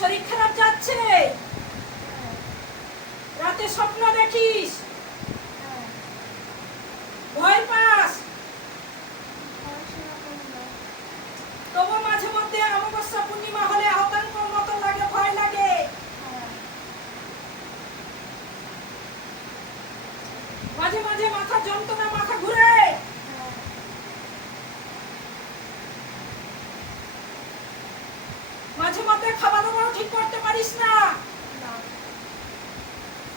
শরীর খারাপ যাচ্ছে, রাতে স্বপ্ন দেখিস, ভয় পাস, তবু মাঝে মধ্যে অমাবস্যা পূর্ণিমা হলে আতঙ্কের মতো লাগে, ভয় লাগে। মাঝে মাঝে মাথা যন্ত্রণা, মাথা ঘুরে, মাঝে মধ্যে খাবার দাবার ঠিক করতে পারিস না,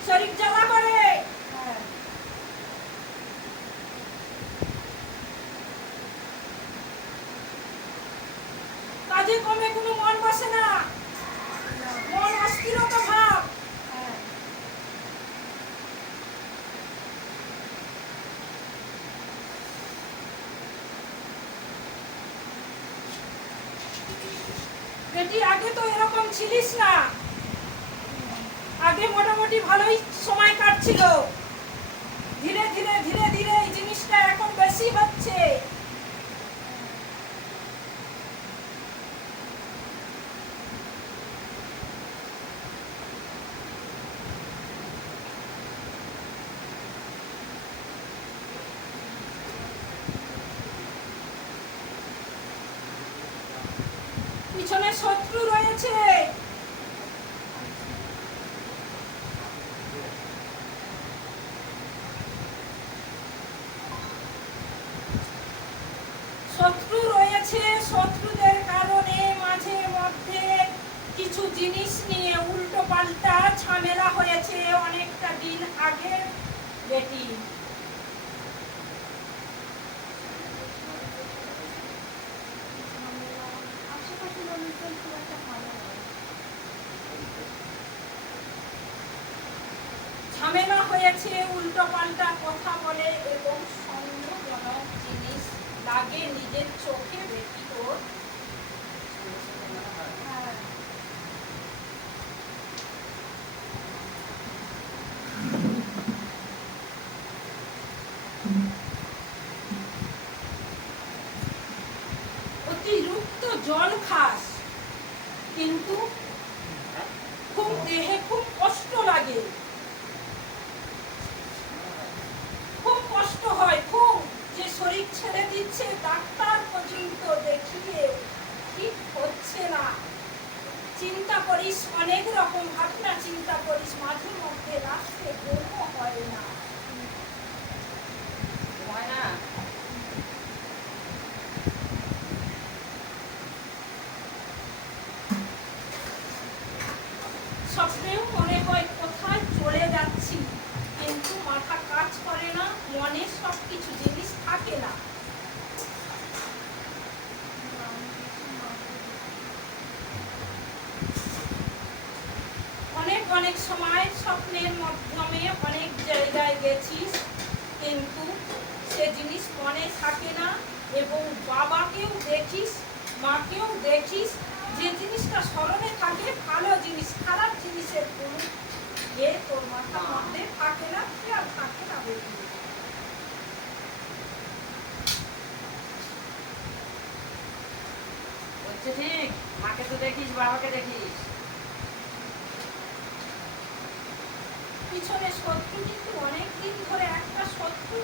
শরীর জ্বালা করে, কাজে কমে কোনো মন বসে না, মন অস্থিরতা ভাব, বেটি আগে তো এরকম ছিলিস না, আগে মোটামুটি ভালোই সময় কাটছিল, ধীরে ধীরে ধীরে ধীরে এই জিনিসটা এখন বেশি হচ্ছে। পিছনে শত্রু রয়েছে, শত্রু রয়েছে, শত্রুদের কারণে মাঝে মধ্যে কিছু জিনিস নিয়ে উল্টো পাল্টা ঝামেলা হয়েছে অনেকটা দিন আগে বেটি। ঝামেলা হয়েছে, উল্টো পাল্টা কথা বলে এবং সন্দেহজনক জিনিস লাগে নিজের চোখে বেটি। তোর অতিরিক্ত জল খাস, কিন্তু খুব দেহে খুব কষ্ট লাগে, খুব কষ্ট হয়, খুব যে শরীর ছেড়ে দিচ্ছে, ডাক্তার পর্যন্ত দেখিয়ে ঠিক হচ্ছে না। চিন্তা করিস অনেক রকম ভাবনা, চিন্তা করিস, মাঝে মধ্যে রাস্তে ঘুমও হয় না, হয় না। স্বপ্নেও মনে হয় কোথায় চলে যাচ্ছি, কিন্তু মাথা কাজ করে না, মনে সবকিছু জিনিস থাকে না। অনেক অনেক সময় স্বপ্নের মাধ্যমে অনেক জায়গায় গেছিস, কিন্তু সে জিনিস মনে থাকে না, এবং বাবাকেও দেখিস, মাকেও দেখিস, যে জিনিসটা স্মরণে থাকে ভালো জিনিস, খারাপ জিনিসের কোনো এ তোর মাথার মধ্যে থাকে না, খেয়াল থাকে না বেশি। হচ্ছে ঠিক, মাকে তো দেখিস, বাবাকে দেখিস। পিছনে শত্রু কিন্তু অনেক দিন ধরে একটা শত্রু